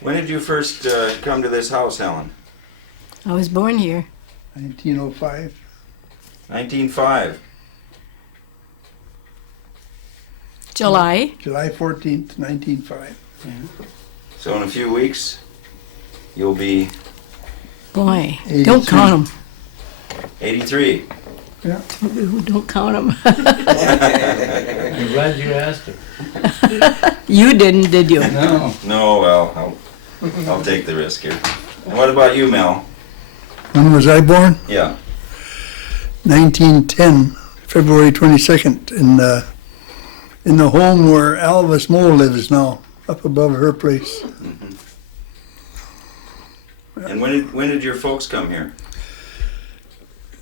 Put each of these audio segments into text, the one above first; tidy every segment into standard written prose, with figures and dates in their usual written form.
When did you first come to this house, Helen? I was born here. 1905. 1905. July. July 14th, 1905. So in a few weeks, you'll be Boy, 83. don't count 83. Yeah. them. Don't count them. I'm glad you asked her. You didn't, did you? No. No, well, I'll take the risk here. And what about you, Mel? When was I born? Yeah. 1910, February 22nd, in the home where Alvis Moe lives now, up above her place. And when did your folks come here?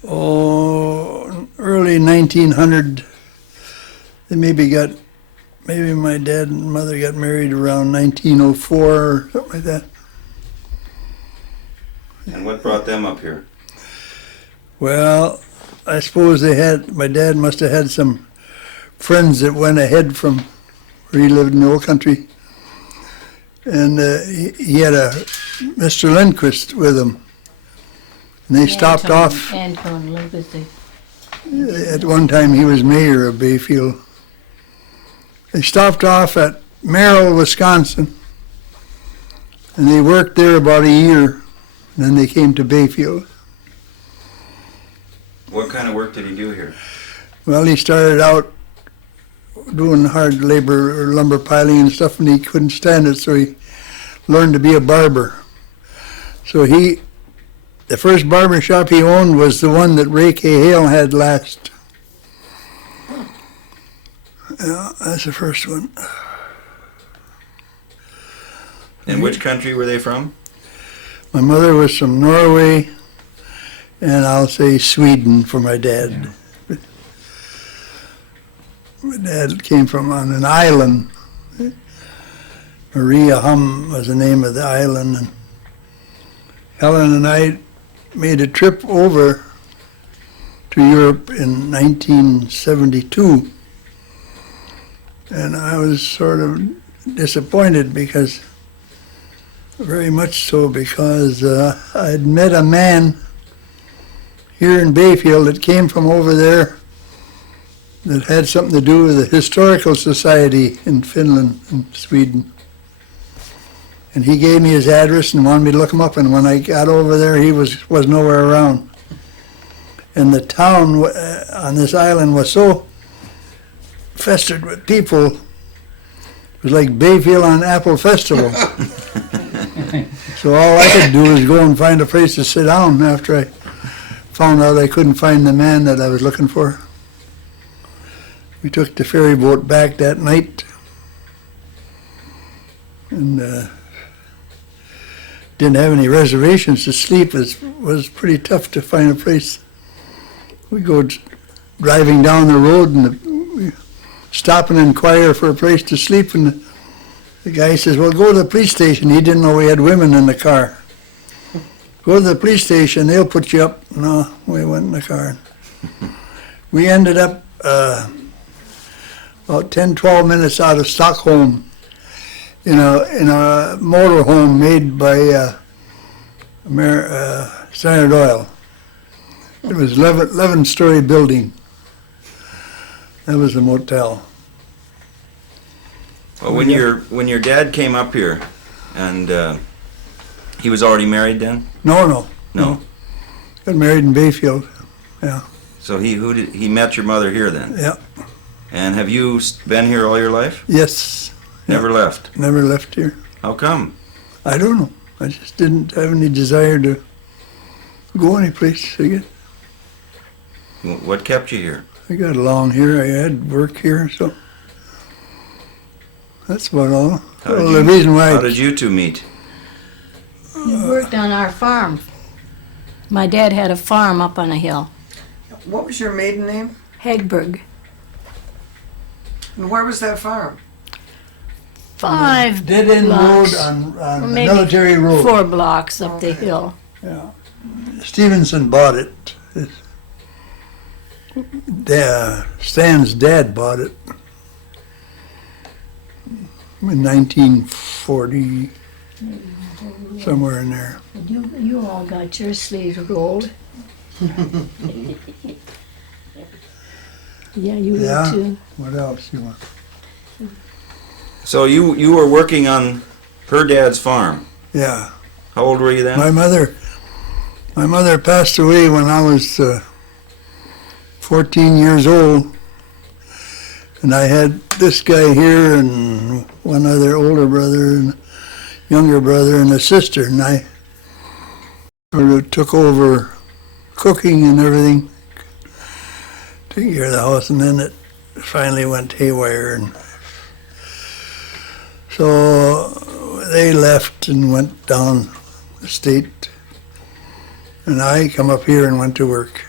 Oh, early 1900. They maybe my dad and mother got married around 1904 or something like that. And what brought them up here? Well, I suppose my dad must have had some friends that went ahead from where he lived in the old country. And he had a Mr. Lindquist with him. And they stopped off. Anton Lindquist. At one time he was mayor of Bayfield. They stopped off at Merrill, Wisconsin. And they worked there about a year. And then they came to Bayfield. What kind of work did he do here? Well, he started out doing hard labor or lumber piling and stuff, and he couldn't stand it, so he learned to be a barber. So the first barber shop he owned was the one that Ray K. Hale had last. Yeah, that's the first one. And which country were they from? My mother was from Norway, and I'll say Sweden for my dad. Yeah. My dad came from on an island. Maria Hum was the name of the island. And Helen and I made a trip over to Europe in 1972. And I was sort of disappointed very much so, because I'd met a man here in Bayfield that came from over there that had something to do with the Historical Society in Finland and Sweden. And he gave me his address and wanted me to look him up, and when I got over there, he was nowhere around. And the town on this island was so festered with people, it was like Bayfield on Apple Festival. So all I could do was go and find a place to sit down after I found out I couldn't find the man that I was looking for. We took the ferry boat back that night, and didn't have any reservations to sleep. It was pretty tough to find a place. We go driving down the road and we stop and inquire for a place to sleep, and the guy says, well, go to the police station. He didn't know we had women in the car. Go to the police station, they'll put you up. No, we went in the car. We ended up about 10, 12 minutes out of Stockholm in a motor home made by Standard Oil. It was 11-story building. That was the motel. Well, when your dad came up here, and he was already married then? No. No. Got married in Bayfield. Yeah. So he met your mother here then? Yeah. And have you been here all your life? Yes. Never left? Never left here. How come? I don't know. I just didn't have any desire to go anyplace again. What kept you here? I got along here. I had work here, so that's about all. The reason why. How did you two meet? He worked on our farm. My dad had a farm up on a hill, What was your maiden name? Hagberg. And where was that farm? 5 Dead end blocks. road on the Maybe military road. 4 blocks up the Okay. hill. Yeah. Stevenson bought it. Stan's dad bought it in 1940. somewhere in there. You all got your sleeves rolled. Yeah, you Yeah. will too. What else you want? So you were working on her dad's farm. Yeah. How old were you then? My mother passed away when I was 14 years old, and I had this guy here and one other older brother and younger brother and a sister, and I sort of took over cooking and everything, taking care of the house, and then it finally went haywire, and so they left and went down the state, and I come up here and went to work.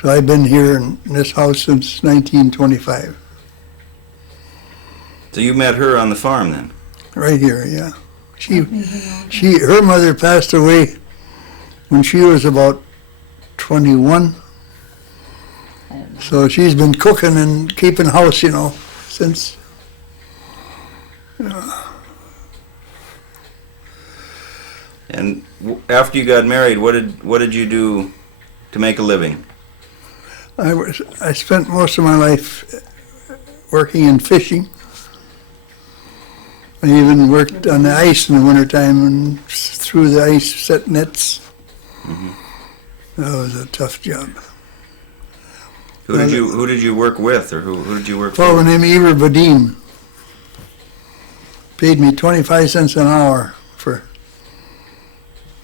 So I've been here in this house since 1925. So you met her on the farm then? Right here, yeah. Her mother passed away when she was about 21. So she's been cooking and keeping house, since. And after you got married, what did you do to make a living? I spent most of my life working in fishing. I even worked on the ice in the wintertime and through the ice, set nets. Mm-hmm. That was a tough job. Who did you work with, or who did you work Fellow for? named Eber Badin paid me 25 cents an hour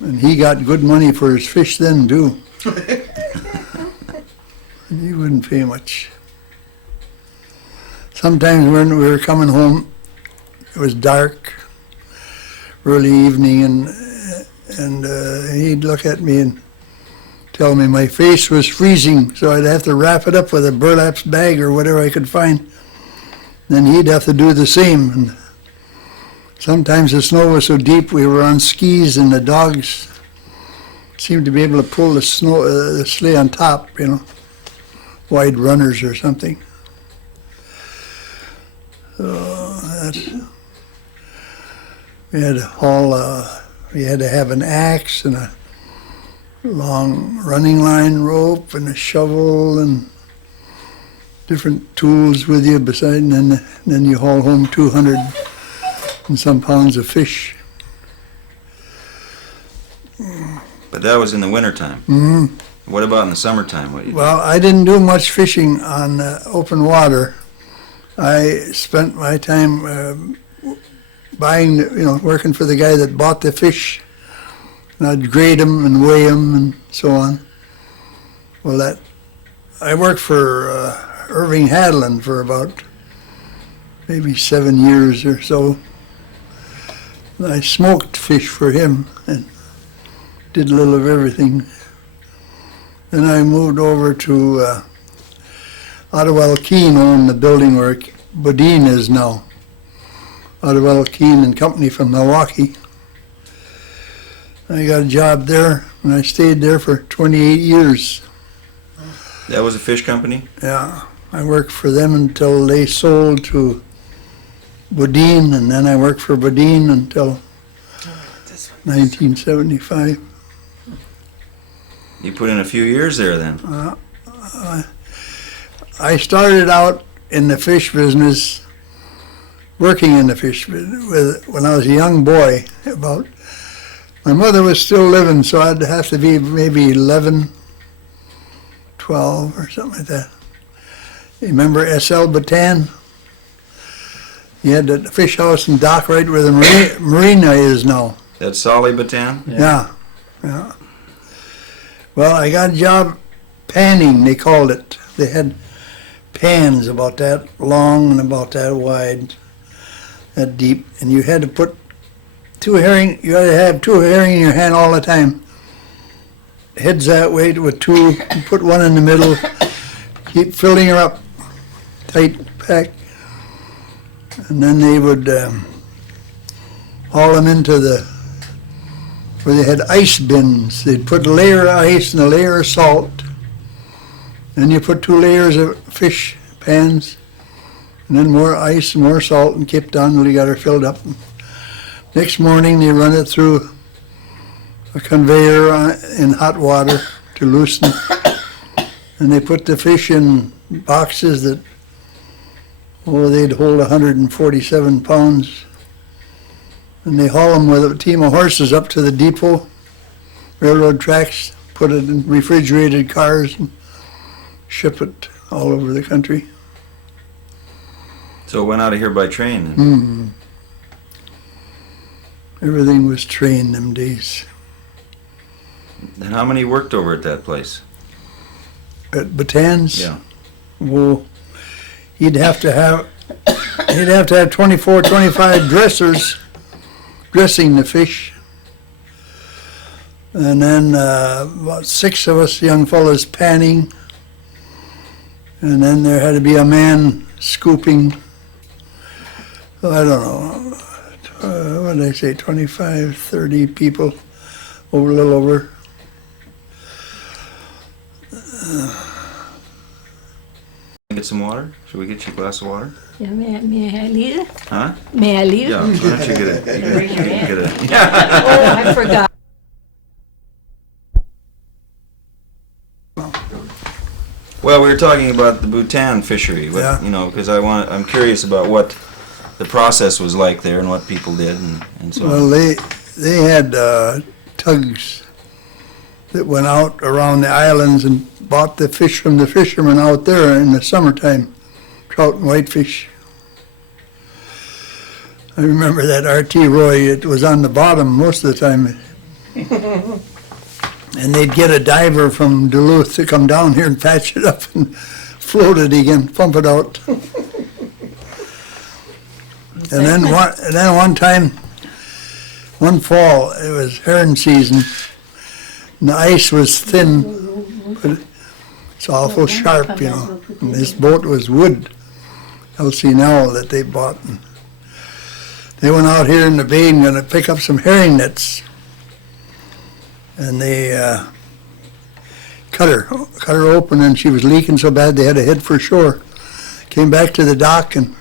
and he got good money for his fish then too. And he wouldn't pay much. Sometimes when we were coming home, it was dark, early evening, and he'd look at me and tell me my face was freezing, so I'd have to wrap it up with a burlap bag or whatever I could find. Then he'd have to do the same. And sometimes the snow was so deep we were on skis and the dogs seemed to be able to pull the sleigh on top, wide runners or something. So we had to have an axe and a long running line rope and a shovel and different tools with you beside, and then you haul home 200 and some pounds of fish. But that was in the wintertime. Mm-hmm. What about in the summertime? What you do? Well, I didn't do much fishing on open water. I spent my time buying, working for the guy that bought the fish. And I'd grade them and weigh them and so on. Well, I worked for Irving Hadlin for about maybe 7 years or so. And I smoked fish for him and did a little of everything. Then I moved over to Ottawa Keene, owned the building where Bodine is now. Ottawa Keene and Company from Milwaukee. I got a job there, and I stayed there for 28 years. That was a fish company? Yeah, I worked for them until they sold to Bodine, and then I worked for Bodine until 1975. You put in a few years there then? I started out in the fish business, working in the fish business when I was a young boy. My mother was still living, so I'd have to be maybe 11, 12 or something like that. You remember S.L. Bhutan? He had the fish house and dock right where the marina is now. That's Solly Bhutan? Yeah. Well, I got a job panning, they called it. They had pans about that long and about that wide, that deep, and you had to put you had to have two herring in your hand all the time. Heads that way with two, you put one in the middle, keep filling her up, tight pack, and then they would haul them into where they had ice bins. They'd put a layer of ice and a layer of salt. Then you put 2 layers of fish pans, and then more ice and more salt, and kept on until you got her filled up. Next morning, they run it through a conveyor in hot water to loosen. And they put the fish in boxes that, they'd hold 147 pounds. And they haul them with a team of horses up to the depot, railroad tracks, put it in refrigerated cars, and ship it all over the country. So it went out of here by train. Mm. Everything was trained them days. And how many worked over at that place? At Bhutan's? Yeah. Well, he'd have to have 24, 25 dressers dressing the fish. And then about 6 of us young fellows panning. And then there had to be a man scooping. I don't know, what did I say, 25, 30 people, a little over. Get some water? Should we get you a glass of water? Yeah, may I leave? Huh? May I leave? Yeah, why don't you get it? Raise your hand. Get it. Oh, I forgot. Well, we were talking about the Bhutan fishery, Yeah. because I'm curious about what the process was like there and what people did and so on. Well, they had tugs that went out around the islands and bought the fish from the fishermen out there in the summertime, trout and whitefish. I remember that R.T. Roy, it was on the bottom most of the time. And they'd get a diver from Duluth to come down here and patch it up and float it again, pump it out. And then one time, one fall, it was herring season, and the ice was thin, but it's awful sharp, And this boat was wood, LC&L that they bought. And they went out here in the bay and gonna pick up some herring nets. And they cut her open, and she was leaking so bad they had to head for shore. Came back to the dock, and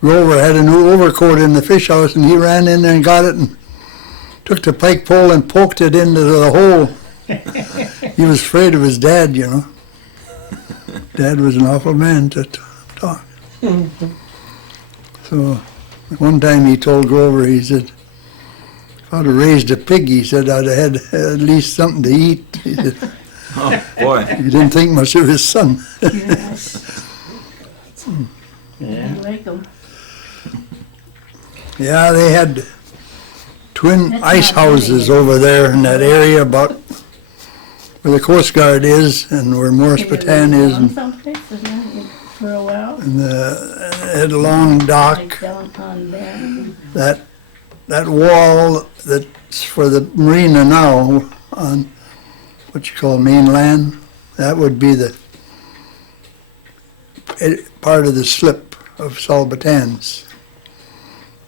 Grover had a new overcoat in the fish house, and he ran in there and got it and took the pike pole and poked it into the hole. He was afraid of his dad, Dad was an awful man to talk. So one time he told Grover, he said, if I'd have raised a pig, he said, I'd have had at least something to eat. He said, Oh, boy. he didn't think much of his son. Yeah. I like 'em. Yeah, they had twin ice houses over there in that area about where the Coast Guard is and where Morris Bhutan is, and Someplace, isn't it, for a while? it had a long dock. Like down on there. That wall that's for the marina now on what you call mainland, that would be the part of the slip of Saul Bhutan's.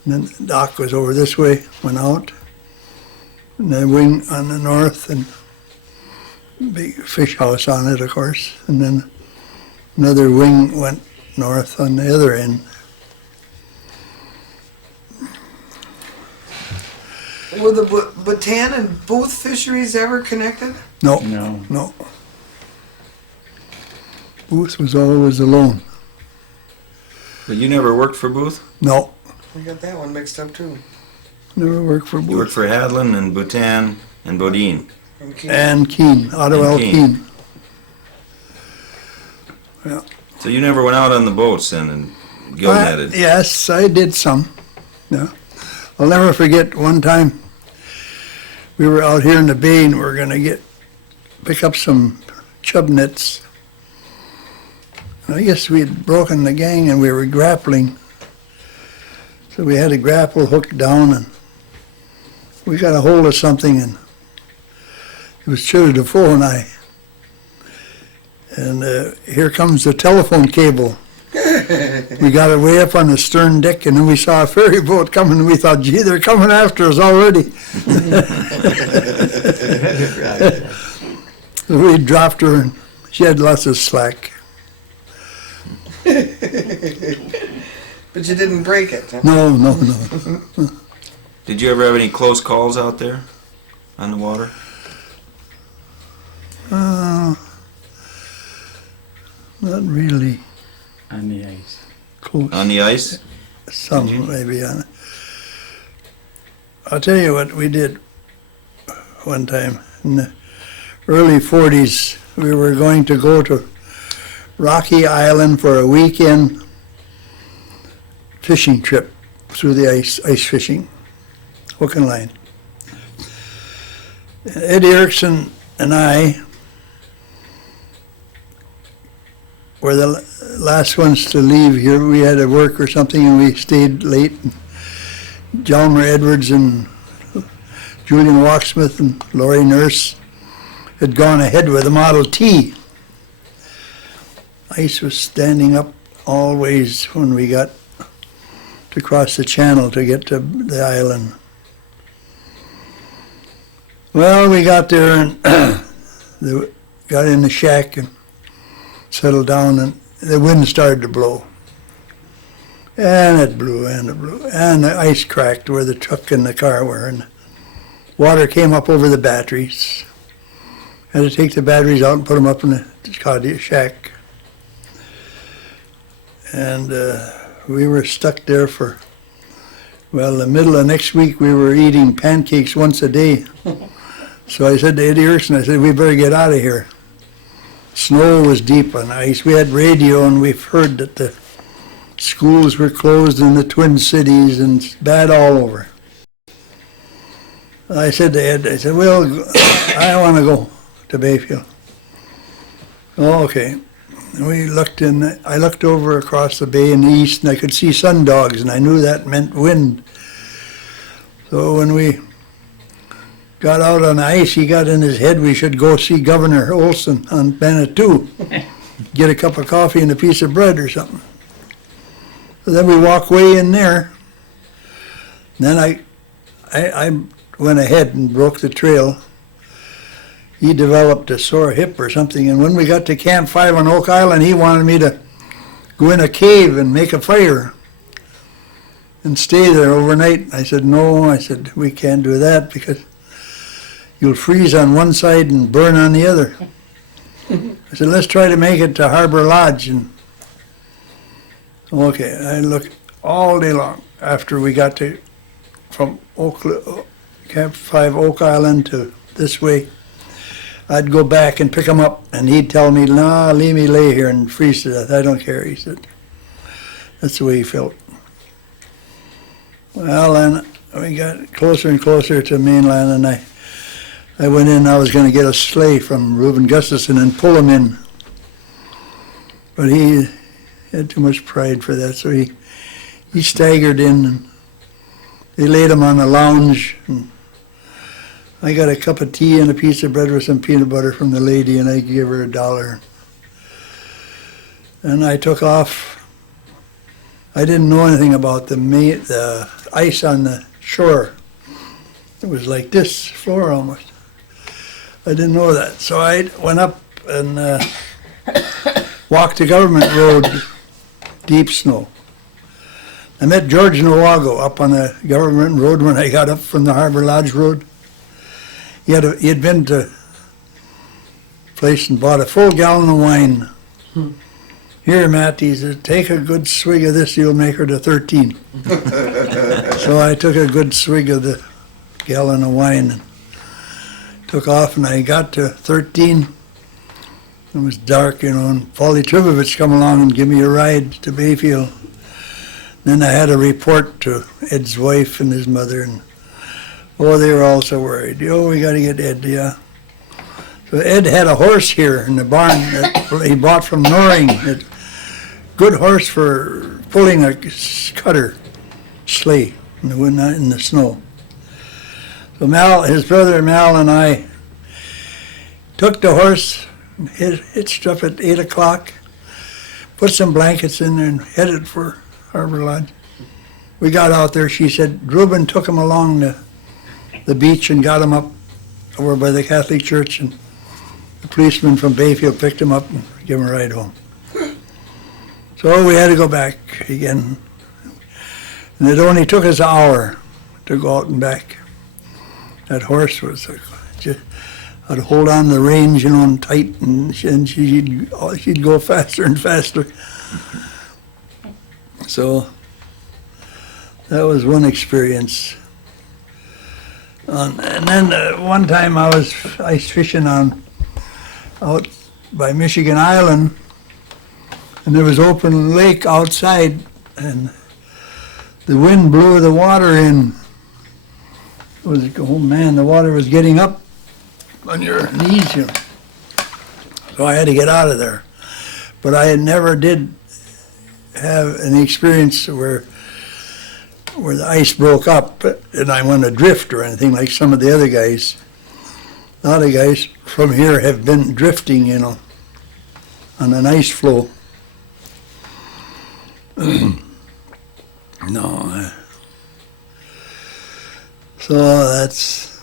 And then the dock was over this way, went out. And the wing on the north, and big fish house on it, of course. And then another wing went north on the other end. Were the Bhutan and Booth fisheries ever connected? No, No. no. Booth was always alone. But you never worked for Booth? No, We got that one mixed up too. never worked for You worked Booth. for Hadlin and Bhutan and Bodine. From Keene. And Keene, Otto L. And Keene. Keene. So you never went out on the boats then and gill-netted? Yes, I did some. Yeah. I'll never forget one time we were out here in the bay and we were going to pick up some chub nets. And I guess we had broken the gang and we were grappling. So we had a grapple hooked down and we got a hold of something, and it was Chili Defoe and I. And here comes the telephone cable. We got it way up on the stern deck, and then we saw a ferry boat coming, and we thought, gee, they're coming after us already. So we dropped her, and she had lots of slack. But you didn't break it. Huh? No. Did you ever have any close calls out there on the water? Not really On the ice. close. On the ice? Some maybe on. I'll tell you what we did one time in the early 40s. We were going to go to Rocky Island for a weekend fishing trip through the ice fishing, hook and line. Ed Erickson and I were the last ones to leave here. We had to work or something, and we stayed late. Jalmer Edwards and Julian Walksmith and Laurie Nurse had gone ahead with the Model T. Ice was standing up always when we got to cross the channel to get to the island. Well, we got there and got in the shack and settled down, and the wind started to blow. And it blew, and it blew, and the ice cracked where the truck and the car were, and water came up over the batteries. Had to take the batteries out and put them up in the shack. And we were stuck there for, well, the middle of next week we were eating pancakes once a day. So I said to Eddie Erickson, I said, we better get out of here. Snow was deep on ice. We had radio, and we've heard that the schools were closed in the Twin Cities, and it's bad all over. I said to Ed, I said, well, I want to go to Bayfield. Oh, okay. And we looked in, I looked over across the bay in the east, and I could see sundogs, and I knew that meant wind. So when we got out on the ice, he got in his head we should go see Governor Olson on Manitou, get a cup of coffee and a piece of bread or something. So then we walk way in there. Then I went ahead and broke the trail. He developed a sore hip or something, and when we got to Camp 5 on Oak Island, he wanted me to go in a cave and make a fire and stay there overnight. I said, no, I said, we can't do that because you'll freeze on one side and burn on the other. I said, let's try to make it to Harbor Lodge. And okay, I looked all day long after we got to from Camp 5 Oak Island to this way. I'd go back and pick him up, and he'd tell me, nah, leave me lay here and freeze to death. I don't care, he said. That's the way he felt. Well, then we got closer and closer to mainland, and I went in, I was going to get a sleigh from Reuben Gustafson and pull him in. But he had too much pride for that, so he staggered in, and they laid him on a lounge, and I got a cup of tea and a piece of bread with some peanut butter from the lady, and I gave her $1. And I took off. I didn't know anything about the ice on the shore. It was like this floor almost. I didn't know that. So I went up and walked the government road, deep snow. I met George Nowago up on the government road when I got up from the Harbor Lodge road. He had been to a place and bought a full gallon of wine. Here, Matt, he said, take a good swig of this, you'll make her to 13. So I took a good swig of the gallon of wine and took off, and I got to 13. It was dark, you know, and Paulie Tribovich come along and give me a ride to Bayfield. Then I had a report to Ed's wife and his mother, and oh, they were all so worried. Oh, we got to get Ed, yeah. So Ed had a horse here in the barn that he bought from Noring. A good horse for pulling a cutter sleigh in the snow. So Mel, his brother Mel, and I took the horse, hitched up at 8 o'clock, put some blankets in there, and headed for Harbor Lodge. We got out there. She said Reuben took him along the beach and got him up over by the Catholic Church, and the policeman from Bayfield picked him up and gave him a ride home. So we had to go back again. And it only took us an hour to go out and back. That horse was just, I'd hold on the reins, you know, and tight, and she'd go faster and faster. So that was one experience. And then one time I was ice fishing out by Michigan Island, and there was open lake outside, and the wind blew the water in. It was, oh man, the water was getting up on your knees, you know. So I had to get out of there. But I never did have an experience where the ice broke up and I went adrift or anything like some of the other guys. A lot of guys from here have been drifting, you know, on an ice floe. No. So that's...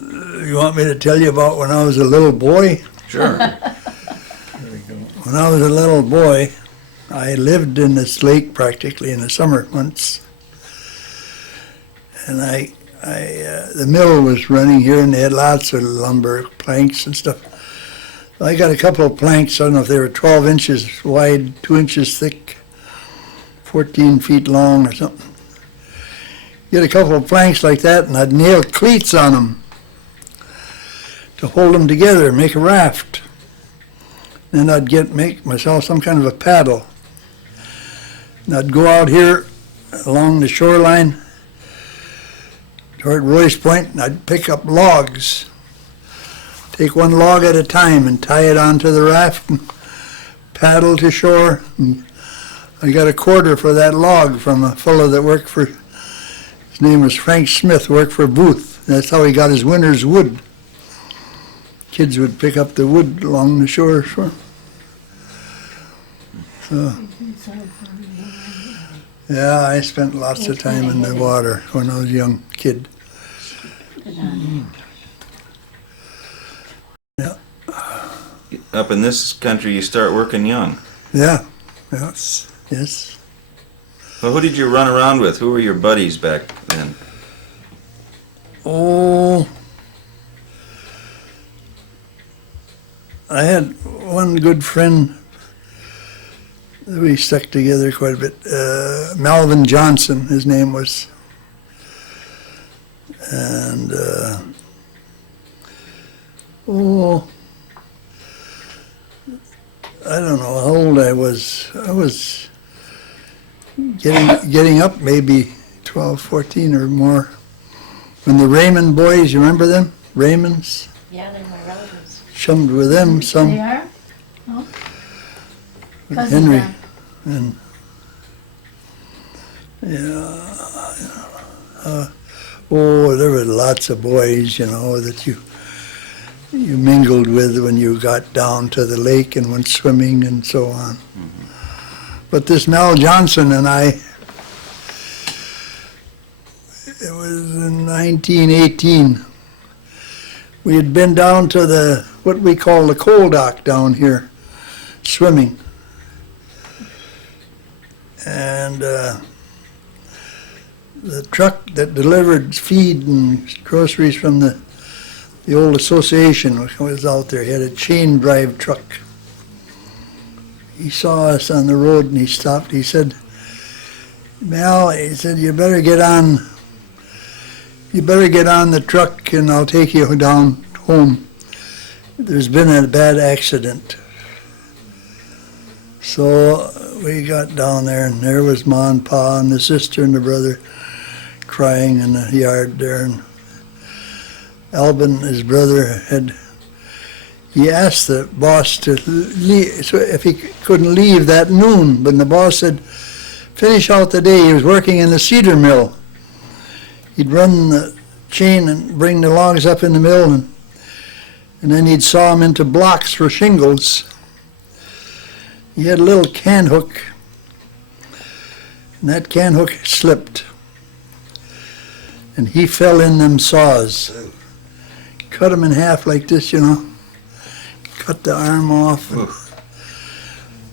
You want me to tell you about when I was a little boy? Sure. When I was a little boy, I lived in this lake practically in the summer months. And the mill was running here, and they had lots of lumber, planks and stuff. I got a couple of planks, I don't know if they were 12 inches wide, 2 inches thick, 14 feet long or something. Get a couple of planks like that, and I'd nail cleats on them to hold them together and make a raft. Then I'd make myself some kind of a paddle. And I'd go out here along the shoreline toward Royce Point, and I'd pick up logs. Take one log at a time and tie it onto the raft and paddle to shore. And I got a quarter for that log from a fellow that worked for, his name was Frank Smith, worked for Booth. That's how he got his winter's wood. Kids would pick up the wood along the shore. So, yeah, I spent lots of time in the water when I was a young kid. Yeah. Up in this country, you start working young. Yeah. Yes. Yes. Well, who did you run around with? Who were your buddies back then? Oh, I had one good friend that we stuck together quite a bit. Melvin Johnson, his name was. And, I don't know how old I was. I was getting up maybe 12, 14 or more. When the Raymond boys, you remember them? Raymonds? Yeah, they're my relatives. Chummed with them some. They are? Oh. With Cousins Henry. are. And there were lots of boys, you know, that you mingled with when you got down to the lake and went swimming and so on. Mm-hmm. But this Mel Johnson and I, it was in 1918. We had been down to what we call the coal dock down here, swimming. And the truck that delivered feed and groceries from the old association was out there. He had a chain drive truck. He saw us on the road and he stopped. He said, "Mel," he said, you better get on the truck and I'll take you down home. There's been a bad accident." So we got down there, and there was Ma and Pa and the sister and the brother crying in the yard there. And Albin, his brother, he asked the boss to leave, so if he couldn't leave that noon, but the boss said, finish out the day. He was working in the cedar mill. He'd run the chain and bring the logs up in the mill, and then he'd saw them into blocks for shingles. He had a little can hook, and that can hook slipped, and he fell in them saws. Cut him in half like this, you know. Cut the arm off. A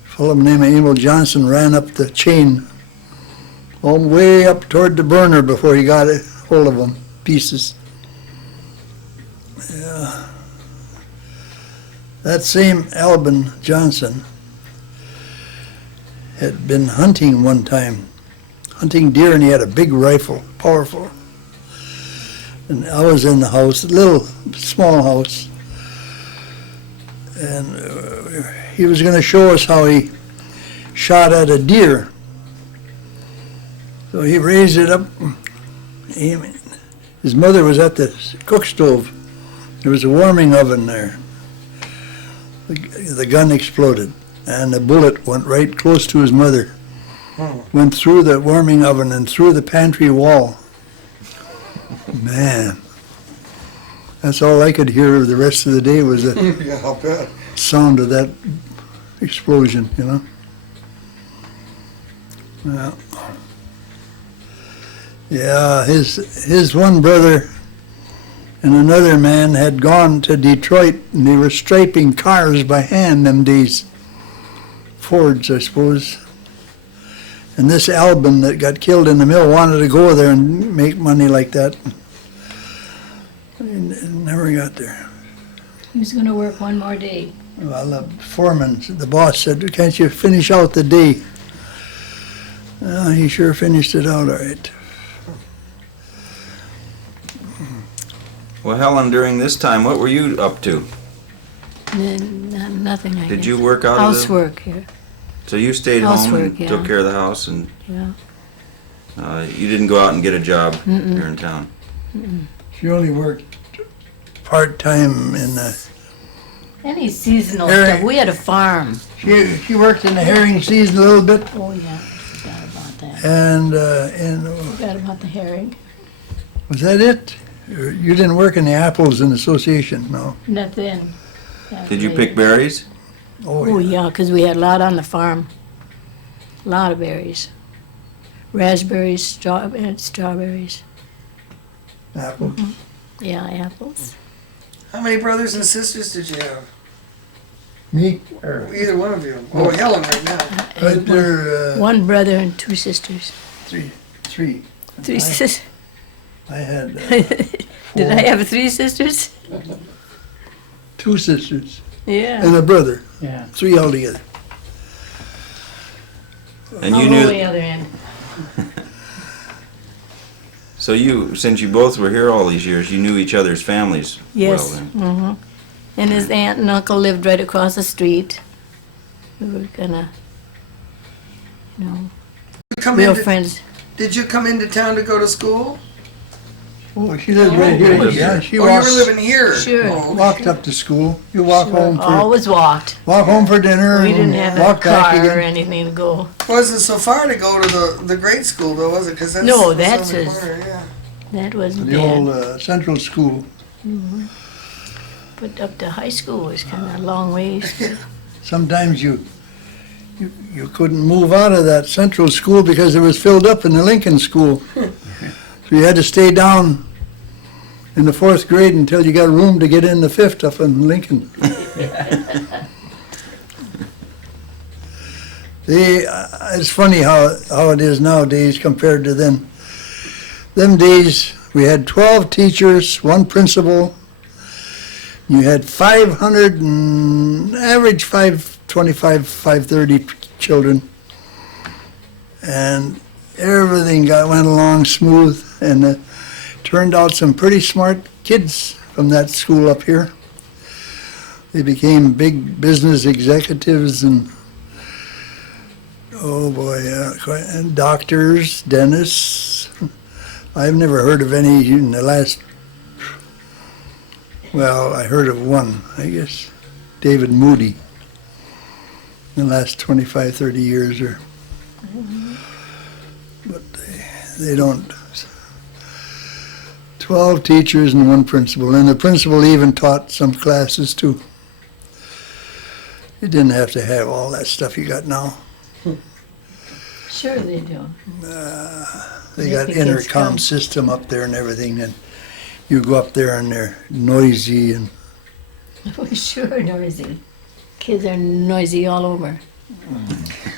fellow named Emil Johnson ran up the chain, way up toward the burner before he got a hold of them, pieces. Yeah. That same Alban Johnson had been hunting one time, hunting deer, and he had a big rifle, powerful. And I was in the house, a little small house, and he was going to show us how he shot at a deer. So he raised it up. His mother was at the cook stove. There was a warming oven there. The gun exploded, and the bullet went right close to his mother. Went through the warming oven and through the pantry wall. Man, that's all I could hear the rest of the day was the Yeah, I'll bet. sound of that explosion, you know. Yeah, his one brother and another man had gone to Detroit, and they were striping cars by hand them days. Fords, I suppose. And this Alban that got killed in the mill wanted to go there and make money like that. And never got there. He was gonna work one more day. Well, the foreman, the boss said, "Can't you finish out the day?" He sure finished it out all right. Well, Helen, during this time, what were you up to? Nothing, I guess. Did you work out of the... Housework here, So you stayed home Housework, and yeah. took care of the house, and yeah. you didn't go out and get a job here in town? She only worked part-time in the... Any seasonal Eric. stuff. We had a farm. She worked in the herring season a little bit, Oh, yeah, forgot about that. and Forgot about the herring. was that it? You didn't work in the apples and association, no? Nothing. Did you pick berries? Oh, yeah, because we had a lot on the farm. A lot of berries. Raspberries, strawberries. Apples. Yeah, apples. How many brothers and sisters did you have? Me? Either one of you. Oh, Helen right now. Right there, One brother and two sisters. three. Three sisters. I had Did I have three sisters? two sisters Yeah. and a brother, Yeah. three altogether. And I'll you go knew... the other end. So you, since you both were here all these years, you knew each other's families Yes. well then? Mm-hmm. And his aunt and uncle lived right across the street. We were gonna, real friends. Did you come into town to go to school? Oh, she lives right here. Yeah, she Oh, you were walks, living here? Sure. Oh, walked up to school. You walk home for Always walked. dinner We and didn't have a walk back car or again. anything to go. wasn't so far to go to the grade school though, was it? 'Cause that's No, on that's the his- corner, yeah. That wasn't The old bad. central school. But up to high school was kind of a long ways. Sometimes you couldn't move out of that central school because it was filled up in the Lincoln school. So you had to stay down in the fourth grade until you got room to get in the fifth up in Lincoln. It's funny how it is nowadays compared to then. Them days, we had 12 teachers, one principal. You had 500 and average 525, 530 children. And everything went along smooth, and turned out some pretty smart kids from that school up here. They became big business executives and, oh boy, and doctors, dentists. I've never heard of any in the last, well, I heard of one, I guess, David Moody, in the last 25, 30 years. But they don't. 12 teachers and one principal, and the principal even taught some classes too. You didn't have to have all that stuff you got now. Sure they do. They Make got the kids intercom come. system up there and everything, and you go up there and they're noisy, and Sure noisy. Kids are noisy all over.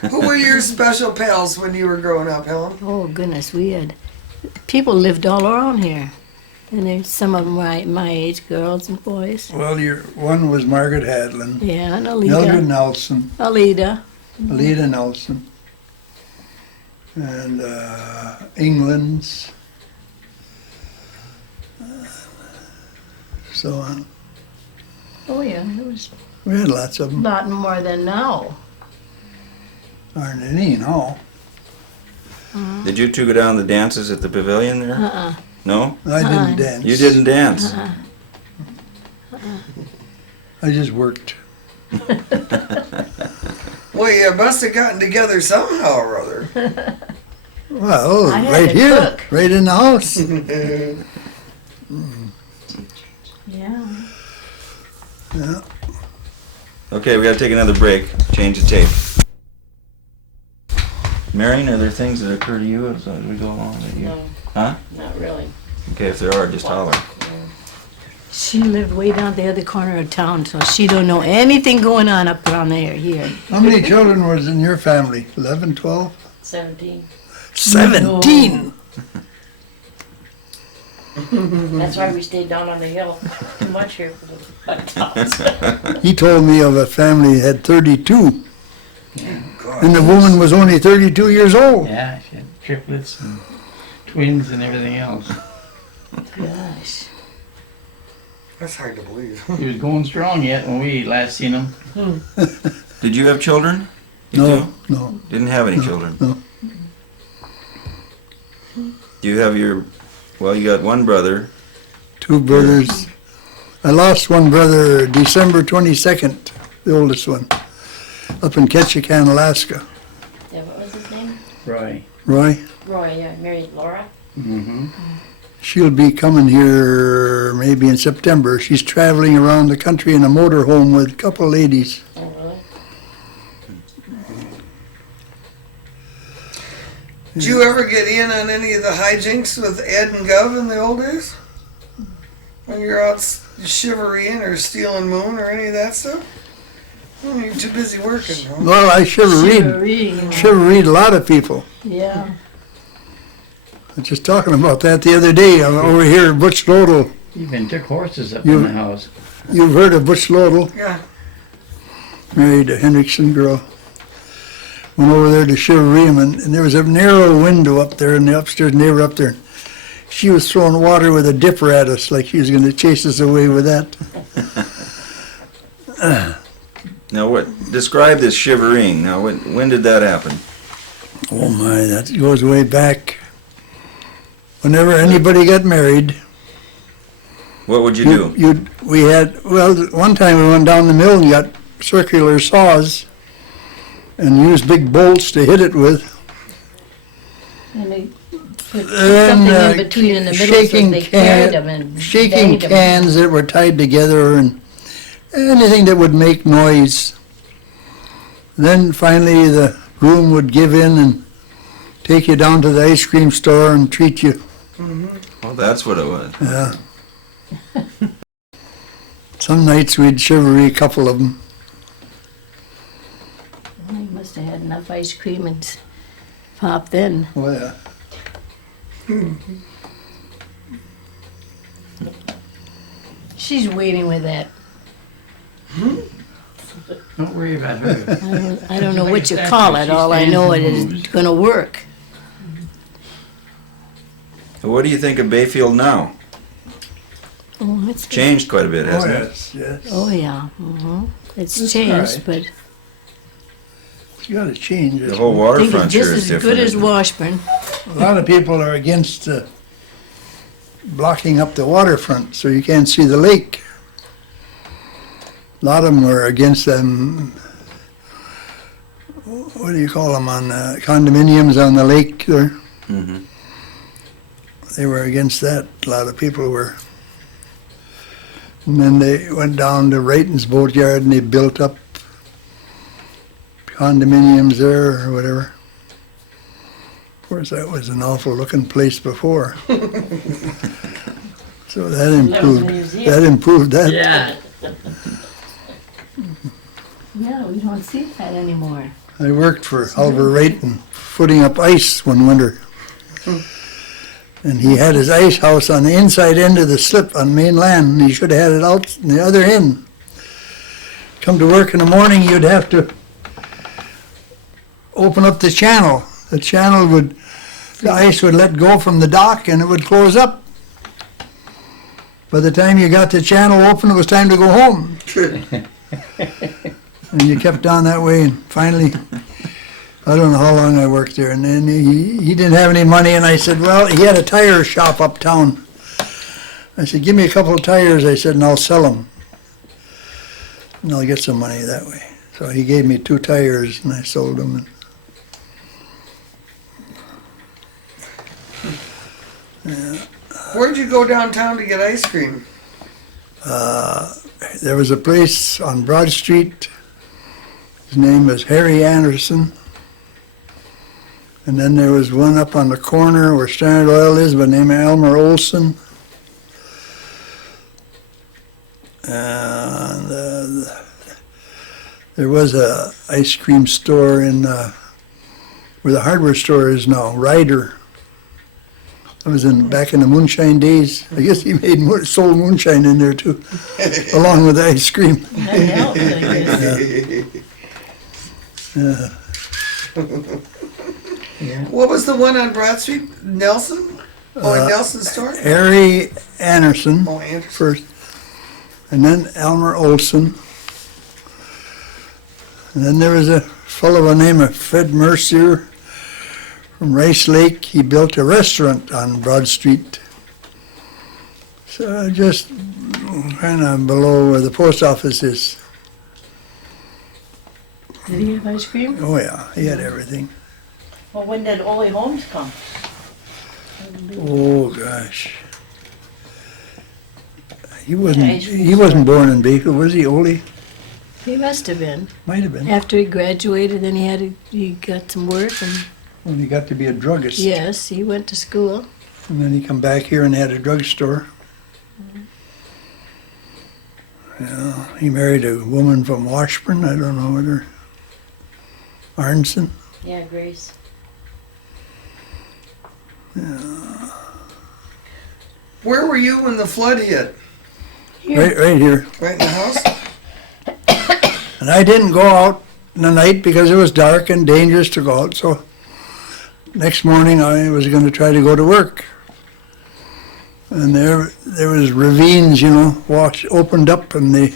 Who were your special pals when you were growing up, Helen? Oh goodness, we had people lived all around here, and then some of them were my age, girls and boys. Well, one was Margaret Hadlin, Yeah, and Mildred Alida. Nelson, Alida. Alida Nelson, and England's, so on. Oh yeah, there was We had lots of a them. lot more than now. Aren't any now. Did you two go down the dances at the pavilion there? Uh-uh. No? I didn't dance. You didn't dance? I just worked. Well, you must have gotten together somehow or other. Well, I had right to here, cook. right in the house. Yeah. Yeah. Okay, we gotta take another break, change the tape. Marion, are there things that occur to you as we go along that you? No. Huh? Not really. Okay, if there are, just holler. She lived way down the other corner of town, so she don't know anything going on up around there here. How many children was in your family? 11, 12? 17. 17! That's why we stayed down on the hill. Too much here for the towns. He told me of a family that had 32, God. and the woman was only 32 years old. Yeah, she had triplets and twins and everything else. Gosh. That's hard to believe. He was going strong yet when we last seen him. Did you have children? You No, two? no. Didn't have any children? no. Do you have well, you got one brother. Two brothers. I lost one brother December 22nd, the oldest one, up in Ketchikan, Alaska. Yeah, what was his name? Roy. Roy, Roy, yeah, married Laura. Mm-hmm. she'll be coming here maybe in September. She's traveling around the country in a motorhome with a couple of ladies. Oh, really? Did you ever get in on any of the hijinks with Ed and Gov in the old days? When you're out chivalrying or stealing moon or any of that stuff? You're too busy working, huh? Well, I chivalried a lot of people. Yeah. I was just talking about that the other day. I'm over here at Butch Lodel. Even took horses up You- in the house. You've heard of Butch Lodel? Yeah. Married a Hendrickson girl. Went over there to chivalry him, and there was a narrow window up there in the upstairs, and they were up there. She was throwing water with a dipper at us like she was going to chase us away with that. Now, describe this shivering. Now, when did that happen? Oh my, that goes way back. Whenever anybody got married, What would you do? one time we went down the mill and got circular saws and used big bolts to hit it with. And they put And, something in between in the middle so they carried them and shaking banged 'em. cans that were tied together and anything that would make noise. Then finally the groom would give in and take you down to the ice cream store and treat you. Oh, that's what it was. Yeah. Some nights we'd chivalry a couple of them. Well, you must have had enough ice cream and pop then. Oh yeah. She's waiting with that. Don't worry about her. I don't know what you call it. All I know it is going to work. What do you think of Bayfield now? Oh, it's Changed quite a bit, Oh hasn't it? yes, yes. Oh yeah. It's That's changed, right. but You gotta change The it. whole I think waterfront it's sure just is as different. good as isn't it? Washburn. A lot of people are against blocking up the waterfront so you can't see the lake. A lot of them were against them. What do you call them on condominiums on the lake there? Mhm. They were against that. A lot of people were. And then they went down to Wrighton's boatyard and they built up condominiums there or whatever. Of course, that was an awful looking place before. So that improved. museum. That improved that. Yeah. Yeah, we don't see that anymore. I worked for Oliver Wright and footing up ice one winter. And he had his ice house on the inside end of the slip on main land, and he should have had it out on the other end. Come to work in the morning, you'd have to open up the channel. The channel would, the ice would let go from the dock and it would close up. By the time you got the channel open, it was time to go home. And you kept on that way, and finally, I don't know how long I worked there, and then he didn't have any money, and I said, well, he had a tire shop uptown. I said, give me a couple of tires, I said, and I'll sell them. And I'll get some money that way. So he gave me 2 tires, and I sold them. Where'd you go downtown to get ice cream? There was a place on Broad Street. His name was Harry Anderson. And then there was one up on the corner where Standard Oil is by the name of Elmer Olson. And there was a ice cream store in where the hardware store is now, Ryder. I was back in the moonshine days. I guess he sold moonshine in there too, along with the ice cream. That helps, I guess. Yeah. What was the one on Broad Street? Nelson? Oh, Nelson's store? Harry Anderson Oh, Anderson. first, and then Elmer Olson. And then there was a fellow by the name of Fred Mercier from Rice Lake. He built a restaurant on Broad Street. So just kind of below where the post office is. Did he have ice cream? Oh yeah, he had everything. Well, when did Ole Holmes come? Oh gosh. He wasn't born in Bayfield, was he, Ole? He must have been. Might have been. After he graduated, then he got some work, and When he got to be a druggist. yes, he went to school. And then he come back here and had a drugstore. Yeah, he married a woman from Washburn. I don't know whether Hanson. Yeah, Grace. Where were you when the flood hit? Here. Right here. Right in the house? And I didn't go out in the night because it was dark and dangerous to go out. So next morning I was going to try to go to work. And there was ravines, opened up, and you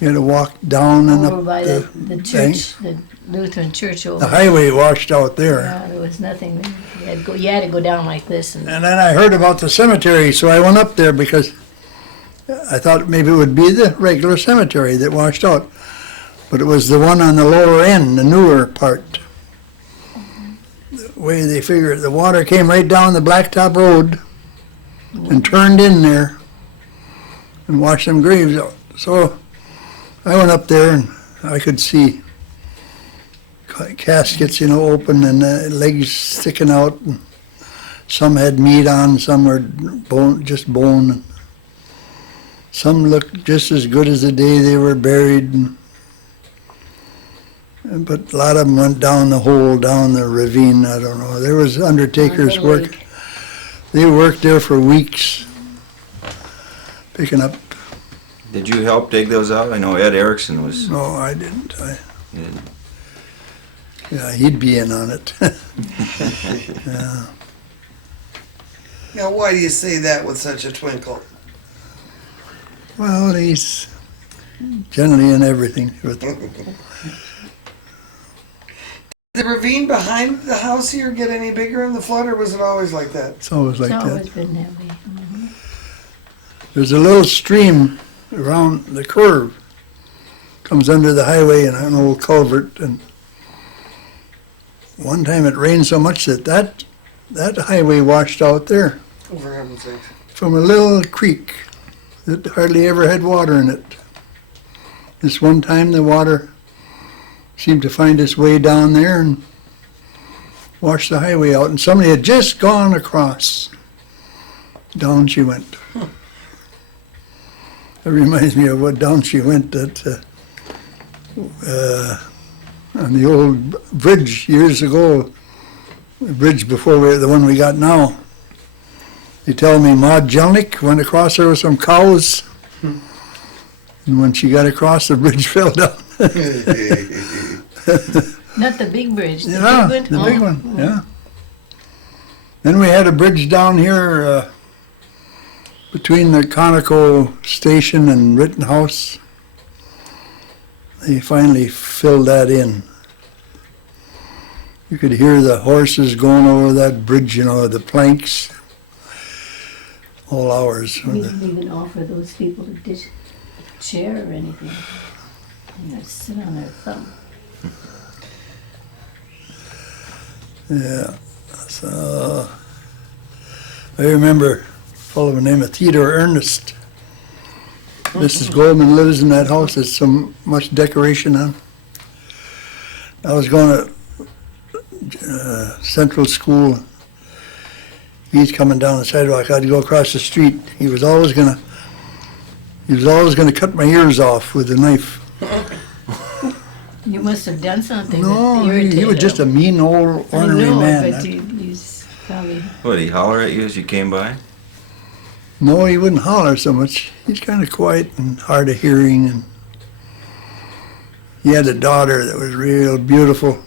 had to walk down and Over up by the the bank. church, the Lutheran church over The highway washed out there. there was nothing. You had to go down like this, and And then I heard about the cemetery, so I went up there because I thought maybe it would be the regular cemetery that washed out. But it was the one on the lower end, the newer part. The way they figure it, the water came right down the Blacktop Road and turned in there and washed them graves out. So I went up there and I could see caskets, open and legs sticking out. And some had meat on, some were just bone. Some looked just as good as the day they were buried. But a lot of them went down the hole, down the ravine, I don't know. There was undertakers Down the work. lake. They worked there for weeks, picking up. Did you help dig those out? I know Ed Erickson was. No, I didn't. Yeah. Yeah, he'd be in on it. Yeah. Now, why do you say that with such a twinkle? Well, he's generally in everything. But Did the ravine behind the house here get any bigger in the flood, or was it always like that? it's always like it's always that. been that way. There's a little stream around the curve, comes under the highway in an old culvert, and one time it rained so much that highway washed out there Oh, for heaven's sake. from a little creek that hardly ever had water in it. This one time the water seemed to find its way down there and washed the highway out, and somebody had just gone across. Down she went. That reminds me of what down she went that on the old bridge years ago, the bridge before the one we got now. They tell me Maud Jelnick went across there with some cows, and when she got across, the bridge fell down. Not the big bridge, the Yeah, big the one? big Oh, one, yeah. Then we had a bridge down here between the Conoco station and Rittenhouse. They finally filled that in. You could hear the horses going over that bridge, you know, the planks, all hours. We didn't even offer those people a chair or anything. You know, sit on their thumb. Yeah, so I remember a fellow by the name of Theodore Ernest. Mrs. Goldman lives in that house. There's so much decoration on. I was going to Central School. He's coming down the sidewalk. I had to go across the street. He was always gonna cut my ears off with a knife. You must have done something No, that irritated he was just a him. mean old ornery I know, man. but he's probably... What, he holler at you as you came by? No, he wouldn't holler so much. He's kind of quiet and hard of hearing. And he had a daughter that was real beautiful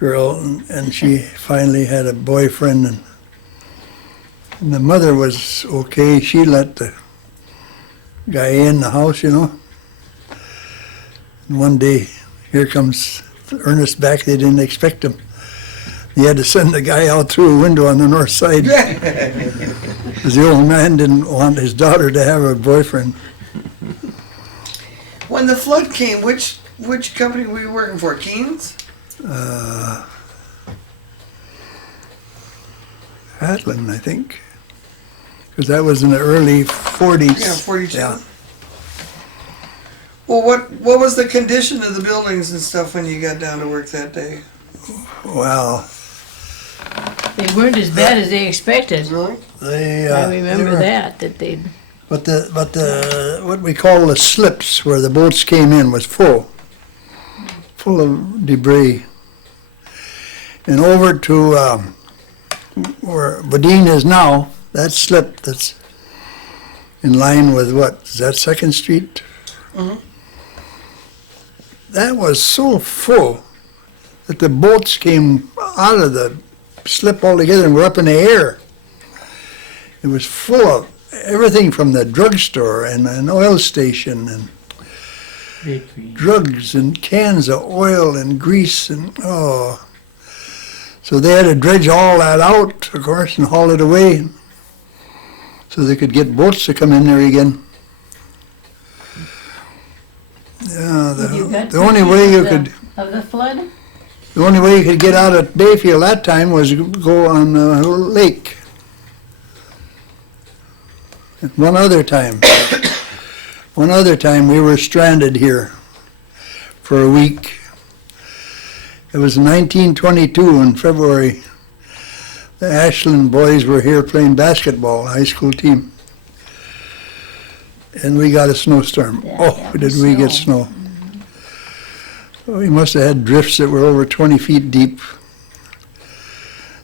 girl, and she finally had a boyfriend. And the mother was okay. She let the guy in the house, you know. And one day, here comes Ernest back. They didn't expect him. He had to send the guy out through a window on the north side. Because the old man didn't want his daughter to have a boyfriend. When the flood came, which company were you working for? Keen's? Hatland, I think. Because that was in the early 40s. Yeah, 42. Yeah. Well, what was the condition of the buildings and stuff when you got down to work that day? Well, They weren't as bad as they expected. Really? I remember that they... But the what we call the slips where the boats came in was full of debris. And over to where Bodine is now, that slip that's in line with what, is that 2nd Street? Mhm. That was so full that the boats came out of the slip altogether and were up in the air. It was full of everything from the drugstore and an oil station and Bakery. drugs and cans of oil and grease and so they had to dredge all that out, of course, and haul it away so they could get boats to come in there again. Yeah, Have you got the only way you pictures could of the flood? the only way you could get out at Bayfield that time was to go on the lake. And one other time we were stranded here for a week. It was 1922 in February. The Ashland boys were here playing basketball, high school team. And we got a snowstorm. That Did we get snow. We must have had drifts that were over 20 feet deep.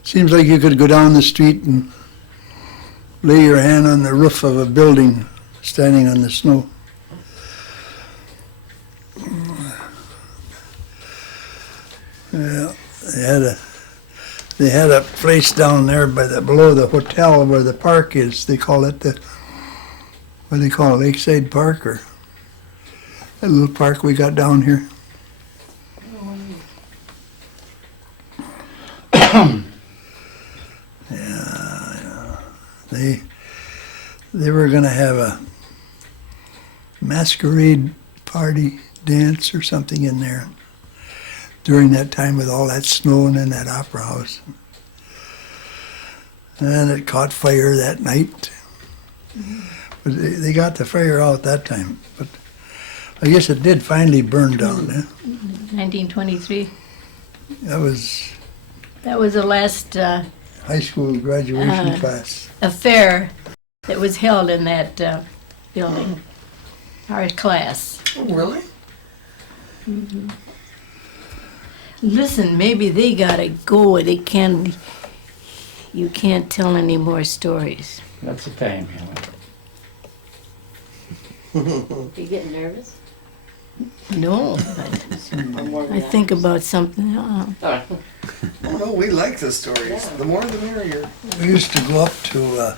Seems like you could go down the street and lay your hand on the roof of a building standing on the snow. Yeah, they had a place down there below the hotel where the park is. They call it what do they call it, Lakeside Park, or that little park we got down here. They were going to have a masquerade party dance or something in there during that time with all that snow and in that opera house. And it caught fire that night. But they got the fire out that time. But I guess it did finally burn down. 1923. That was That was the last high school graduation class. affair that was held in that building, our class. Oh, really? Listen, maybe they gotta go. They can't. You can't tell any more stories. That's a pain, really. You getting nervous? No, but Or more I think about something. Oh, Oh no, we like the stories. The more the merrier. We used to go up to,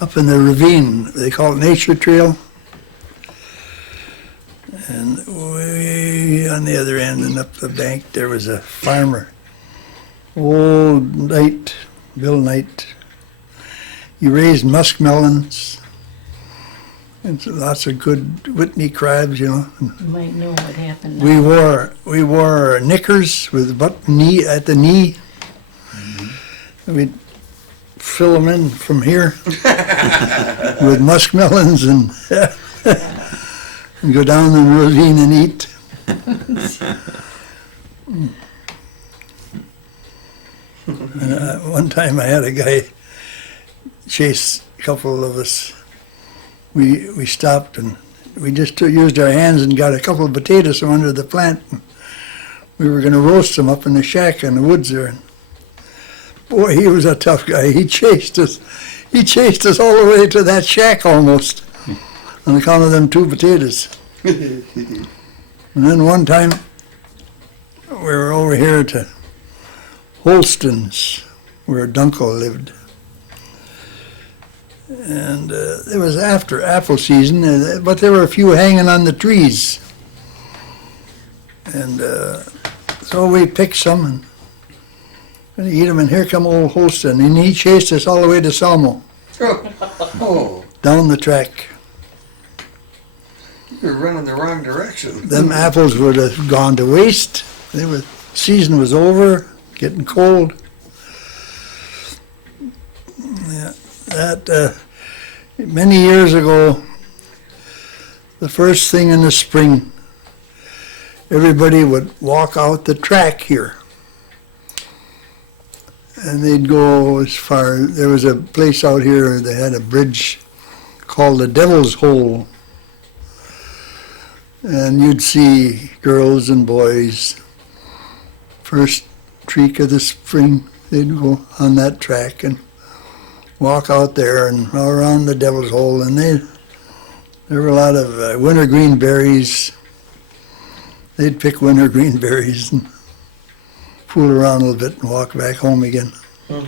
up in the ravine, they call it Nature Trail. And way on the other end and up the bank, there was a farmer. Old Knight, Bill Knight. He raised muskmelons and lots of good Whitney crabs, you know. You might know what happened. We wore knickers with butt knee at the knee. We'd fill them in from here with muskmelons and go down the ravine and eat. And, one time I had a guy chase a couple of us. We stopped and we just used our hands and got a couple of potatoes from under the plant. We were going to roast them up in the shack in the woods there. Boy, he was a tough guy. He chased us. He chased us all the way to that shack almost on account of them 2 potatoes. And then one time we were over here to Holston's, where Dunkel lived. And it was after apple season, but there were a few hanging on the trees. And so we picked some and going to eat them, and here come old Holston, and he chased us all the way to Salmo, Oh, down the track. you're running the wrong direction. Them apples would have gone to waste. Season was over, getting cold. Yeah, that many years ago, the first thing in the spring, everybody would walk out the track here. And they'd go as far, there was a place out here, they had a bridge called the Devil's Hole. And you'd see girls and boys, first streak of the spring, they'd go on that track and walk out there and around the Devil's Hole. And there were a lot of wintergreen berries. They'd pick wintergreen berries and fool around a little bit and walk back home again. You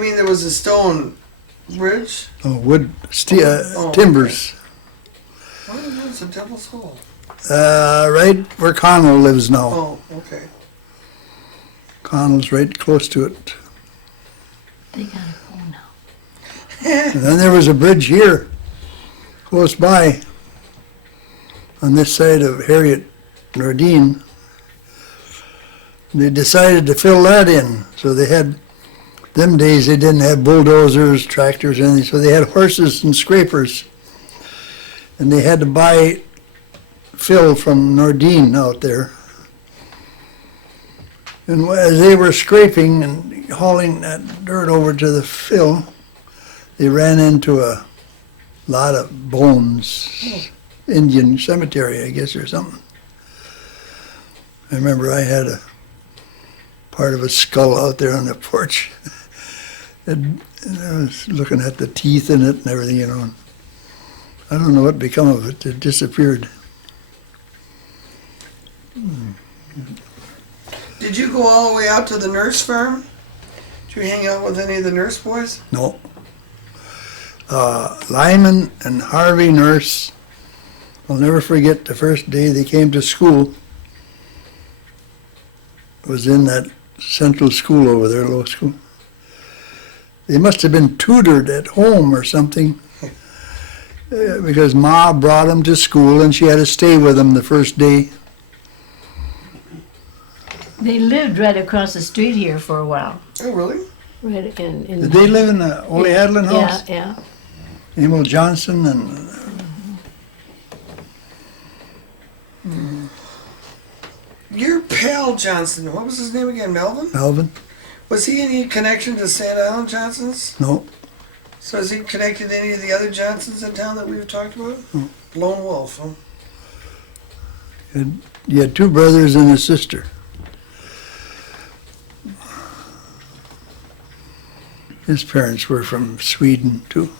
mean there was a stone bridge? Oh, wood, Oh, timbers. What is the Devil's Hole? Right where Connell lives now. Oh, okay. Connell's right close to it. They gotta go now. And then there was a bridge here, close by, on this side of Harriet Nordine. They decided to fill that in. So they had, them days they didn't have bulldozers, tractors, anything, so they had horses and scrapers. And they had to buy fill from Nordine out there. And as they were scraping and hauling that dirt over to the fill, they ran into a lot of bones. Indian cemetery, I guess, or something. I remember I had a part of a skull out there on the porch. And I was looking at the teeth in it and everything, you know. I don't know what become of it. It disappeared. Did you go all the way out to the nurse farm? Did you hang out with any of the nurse boys? No. Lyman and Harvey Nurse, I'll never forget the first day they came to school. It was in that central school over there, low school. They must have been tutored at home or something, because Ma brought them to school and she had to stay with them the first day. They lived right across the street here for a while. Oh, really? Right in. Did they live in the Ole Adlin house? Yeah, yeah. Emil Johnson and Your pal Johnson, what was his name again? Melvin? Melvin? Was he any connection to St. Island Johnsons? No. So is he connected to any of the other Johnsons in town that we've talked about? Lone wolf, huh? He had two brothers and a sister. His parents were from Sweden too.